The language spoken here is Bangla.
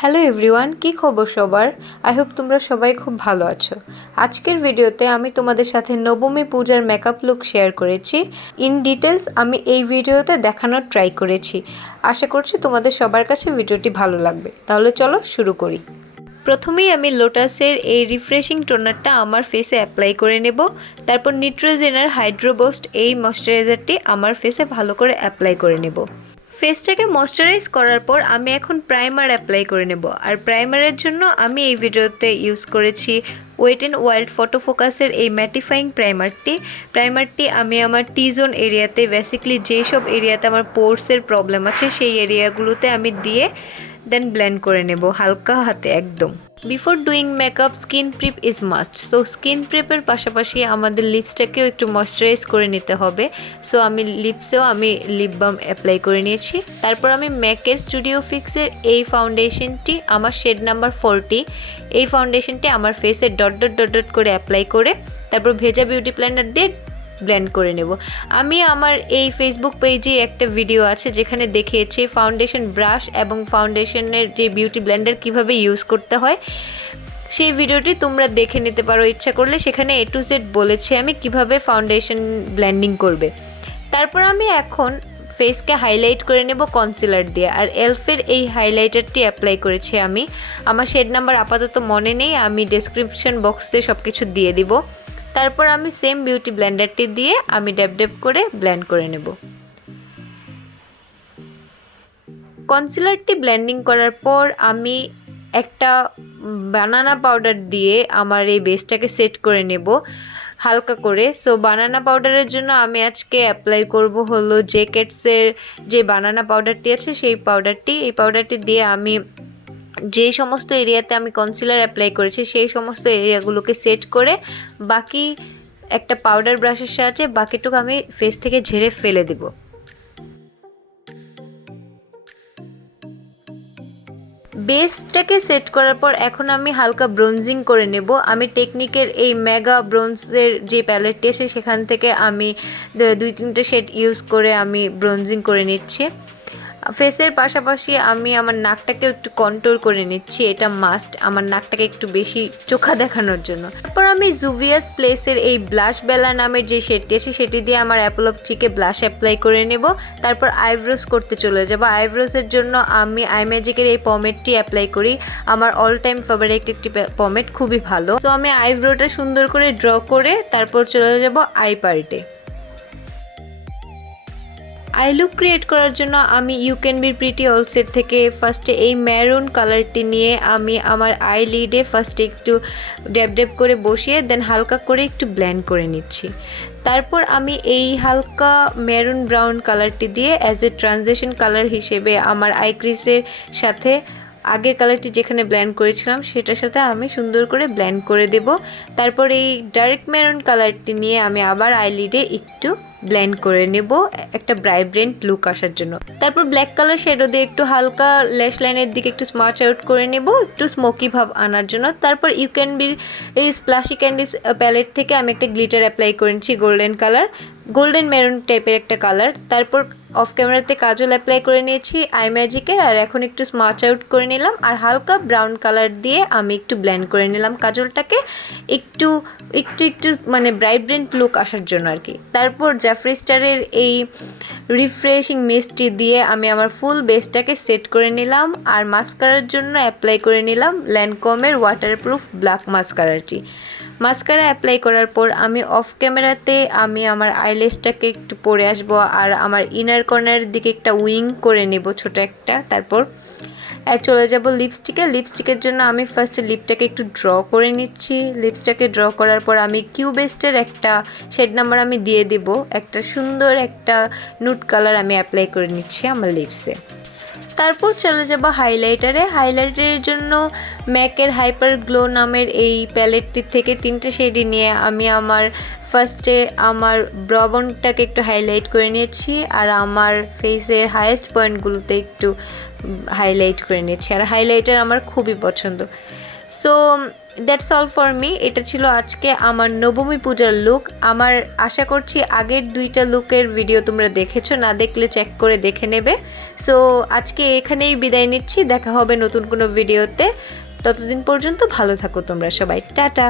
হ্যালো এভরিওয়ান, কি খবর সবার? আই হোপ তোমরা সবাই খুব ভালো আছো। আজকের ভিডিওতে আমি তোমাদের সাথে নবমী পূজার মেকআপ লুক শেয়ার করেছি। ইন ডিটেলস আমি এই ভিডিওতে দেখানোর ট্রাই করেছি। আশা করছি তোমাদের সবার কাছে ভিডিওটি ভালো লাগবে। তাহলে চলো শুরু করি। প্রথমেই আমি লোটাসের এই রিফ্রেশিং টোনারটা আমার ফেসে অ্যাপ্লাই করে নেব। তারপর 𝓟𝓾𝓸𝓸𝓴 হাইড্রো বুস্ট এই ময়শ্চারাইজারটি আমার ফেসে ভালো করে অ্যাপ্লাই করে নেব। ফেসটাকে ময়শ্চারাইজ করার পর আমি এখন প্রাইমার অ্যাপ্লাই করে নেব। আর প্রাইমারের জন্য আমি এই ভিডিওতে ইউজ করেছি ওয়েট অ্যান্ড ওয়াইল্ড ফটো ফোকাসের এই ম্যাটিফাইং প্রাইমারটি আমি আমার টি জোন এরিয়াতে, বেসিক্যালি যেসব এরিয়াতে আমার পোর্সের প্রবলেম আছে সেই এরিয়াগুলোতে আমি দিয়ে দেন ব্লেন্ড করে নেব হালকা হাতে একদম। Before doing makeup skin prep is must. So skin প্রিপের পাশাপাশি আমাদের লিপসটাকেও একটু ময়শ্চারাইজ করে নিতে হবে। সো আমি লিপসেও আমি লিপ বাম অ্যাপ্লাই করে নিয়েছি। তারপর আমি ম্যাকের স্টুডিও ফিক্সের এই ফাউন্ডেশনটি আমার শেড নাম্বার 40, এই ফাউন্ডেশনটি আমার ফেসে ডট ডট ডট ডট করে অ্যাপ্লাই করে তারপর ভেজা বিউটি ব্লেন্ডার দিয়ে ব্লেন্ড করে নেব। আমি আমার এই ফেসবুক পেজে একটা ভিডিও আছে যেখানে দেখিয়েছি ফাউন্ডেশন ব্রাশ এবং ফাউন্ডেশনের যে বিউটি ব্লেন্ডার কিভাবে ইউজ করতে হয়। সেই ভিডিওটি তোমরা দেখে নিতে পারো ইচ্ছা করলে। সেখানে A to Z বলেছি আমি কিভাবে ফাউন্ডেশন ব্লেন্ডিং করবে। তারপর আমি এখন ফেসকে হাইলাইট করে নেব কনসিলার দিয়ে। আর এলফের এই হাইলাইটারটি অ্যাপ্লাই করেছি আমি। আমার শেড নাম্বার আপাতত মনে নেই, আমি ডেসক্রিপশন বক্সে সব কিছু দিয়ে দিব। তারপর আমি সেম বিউটি ব্লেন্ডারটি দিয়ে আমি ড্যাব ড্যাব করে ব্লেন্ড করে নেব। কনসিলারটি ব্লেন্ডিং করার পর আমি একটা বানানা পাউডার দিয়ে আমার এই বেসটাকে সেট করে নেব হালকা করে। সো বানানা পাউডারের জন্য আমি আজকে অ্যাপ্লাই করব হলো জ্যাকেটসের যে বানানা পাউডারটি আছে সেই পাউডারটি। এই পাউডারটি দিয়ে আমি যে সমস্ত এরিয়াতে আমি কনসিলার অ্যাপ্লাই করেছি সেই সমস্ত এরিয়াগুলোকে সেট করে বাকি একটা পাউডার ব্রাশের সাহায্যে বাকিটুকু আমি ফেস থেকে ঝেড়ে ফেলে দেব। বেসটাকে সেট করার পর এখন আমি হালকা ব্রোনজিং করে নেব। আমি টেকনিকের এই মেগা ব্রোঞ্জের যে প্যালেটটি আছে সেখান থেকে আমি 2-3টে শেড ইউজ করে আমি ব্রোনজিং করে নিচ্ছি। ফেসের পাশাপাশি আমি আমার নাকটাকেও একটু কন্ট্রোল করে নিচ্ছি, এটা মাস্ট আমার নাকটাকে একটু বেশি চোখা দেখানোর জন্য। তারপর আমি জুভিয়াস প্লেসের এই ব্লাশ বেলা নামের যে শেডটি আছে সেটি দিয়ে আমার অ্যাপল অফ চিকে ব্লাশ অ্যাপ্লাই করে নেব। তারপর আইব্রোজ করতে চলে যাব। আইব্রোজের জন্য আমি আইম্যাজিকের এই পমেডটি অ্যাপ্লাই করি। আমার অল টাইম ফেভারিট একটি পমেড, খুবই ভালো। তো আমি আইব্রোটা সুন্দর করে ড্র করে তারপর চলে যাব আই পার্টে। আই লুক ক্রিয়েট করার জন্য আমি ইউক্যানবির প্রিটি অলসেট থেকে ফার্স্টে এই ম্যারুন কালারটি নিয়ে আমি আমার আই লিডে ফার্স্টে একটু ড্যাব ড্যাব করে বসিয়ে দেন হালকা করে একটু ব্লেন্ড করে নিচ্ছি। তারপর আমি এই হালকা মেরুন ব্রাউন কালারটি দিয়ে অ্যাজ এ ট্রানজিশন কালার হিসেবে আমার আই ক্রিজের সাথে আগের কালারটি যেখানে ব্লেন্ড করেছিলাম সেটার সাথে আমি সুন্দর করে ব্লেন্ড করে দেব। তারপর এই ডার্ক মেরুন কালারটি নিয়ে আমি আবার আইলিডে একটু ব্লেন্ড করে নেব একটা ভাইব্রেন্ট লুক আসার জন্য। তারপর ব্ল্যাক কালার শ্যাডো দিয়ে একটু হালকা ল্যাশ লাইনের দিকে একটু স্মার্চ আউট করে নেব একটু স্মোকি ভাব আনার জন্য। তারপর ইউক্যানবির এই স্প্লাশি ক্যান্ডিস প্যালেট থেকে আমি একটা গ্লিটার অ্যাপ্লাই করে নিচ্ছি গোল্ডেন কালার, গোল্ডেন মেরুন টাইপের একটা কালার। তারপর অফ ক্যামেরাতে কাজল অ্যাপ্লাই করে নিয়েছি আইম্যাজিকের, আর এখন একটু স্মার্চ আউট করে নিলাম আর হালকা ব্রাউন কালার দিয়ে আমি একটু ব্লেন্ড করে নিলাম কাজলটাকে একটু একটু একটু মানে ভাইব্রেন্ট লুক আসার জন্য আর কি। তারপর জেফ্রি স্টারের এই রিফ্রেশিং মিস্টটি দিয়ে আমি আমার ফুল বেসটাকে সেট করে নিলাম আর মাস্কারার জন্য অ্যাপ্লাই করে নিলাম ল্যানকমের ওয়াটারপ্রুফ ব্ল্যাক মাস্কারাটি। মাস্কারা অ্যাপ্লাই করার পর আমি অফ ক্যামেরাতে আমি আমার আইল্যাশটাকে একটু পরে আসবো আর আমার ইনার কর্নারের দিকে একটা উইং করে নেব ছোট একটা। তারপর চলে যাব লিপস্টিকের জন্য আমি ফার্স্টে লিপটাকে একটু ড্র করে নিচ্ছি। লিপসটাকে ড্র করার পর আমি কিউবেস্টের একটা শেড নাম্বার আমি দিয়ে দিব, একটা সুন্দর একটা নুড কালার আমি অ্যাপ্লাই করে নিচ্ছি আমার লিপসে। তারপর চলে যাব হাইলাইটারের জন্য ম্যাকের হাইপার গ্লো নামের এই প্যালেটটি থেকে 3টে শেডই নিয়ে আমি আমার ফার্স্টে আমার ব্রবনটাকে একটু হাইলাইট করে নিয়েছি আর আমার ফেসের হাইয়েস্ট পয়েন্টগুলোতে একটু হাইলাইট করে নিয়েছি। আর হাইলাইটার আমার খুবই পছন্দ। So that's all for me. এটা ছিল আজকে আমার নবমী পূজার লুক। আমার আশা করছি আগের 2টা লুকের ভিডিও তোমরা দেখেছো, না দেখলে চেক করে দেখে নেবে। সো আজকে এখানেই বিদায় নিচ্ছি, দেখা হবে নতুন কোনো ভিডিওতে। ততদিন পর্যন্ত ভালো থাকো তোমরা সবাই, টাটা।